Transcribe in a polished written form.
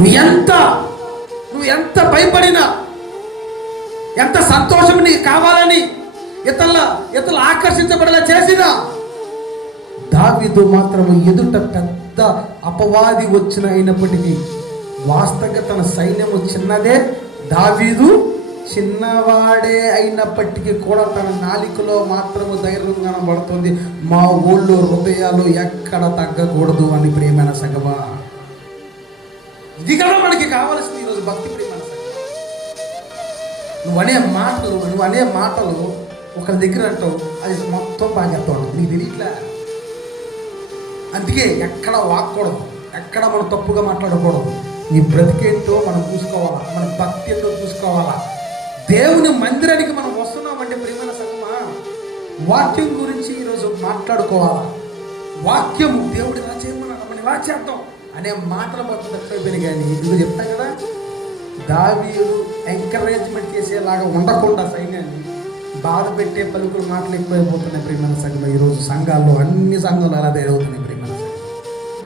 నువ్వు ఎంత భయపడినా, ఎంత సంతోషం నీకు కావాలని ఇతరులు ఆకర్షించబడేలా చేసినా, దావీదు మాత్రం ఎదుట పెద్ద అపవాది వచ్చిన అయినప్పటికీ వాస్తవంగా తన సైన్యము చిన్నదే, దావీదు చిన్నవాడే అయినప్పటికీ కూడా తన నాలికలో మాత్రము ధైర్యం కనబడుతుంది, మా ఊళ్ళో హృదయాలు ఎక్కడ తగ్గకూడదు అని. ప్రియమైన సంగమా, ఇది కదా మనకి కావాల్సింది ఈరోజు భక్తి. ప్రియమైన సంగమా, నువ్వు అనే మాటలు ఒకరి దగ్గర అంటావు, అది మొత్తం బాగేస్తా ఉంటుంది, నీకు తెలియట్లే. అందుకే ఎక్కడ వాక్కూడదు, ఎక్కడ మనం తప్పుగా మాట్లాడకూడదు. నీ బ్రతికేంటో మనం చూసుకోవాలా, మన భక్తి ఏంటో చూసుకోవాలా. దేవుని మందిరానికి మనం వస్తున్నామంటే ప్రియమైన సంగమా, వాక్యం గురించి ఈరోజు మాట్లాడుకోవాలా. వాక్యము దేవుడు ఇలా చేయమన్నాడు, మనం ఇలా చేద్దాం అనే మాటలు మొత్తం తక్కువైపోయినాయి. కానీ ఇది చెప్తాం కదా, దావీదు ఎంకరేజ్మెంట్ చేసేలాగా ఉండకుండా సైన్యాన్ని బాధ పెట్టే పలుకులు మాటలు ఎక్కువైపోతున్నాయి. ప్రియమైన సంఘం ఈరోజు సంఘాల్లో, అన్ని సంఘాలు అలా తయారవుతున్నాయి.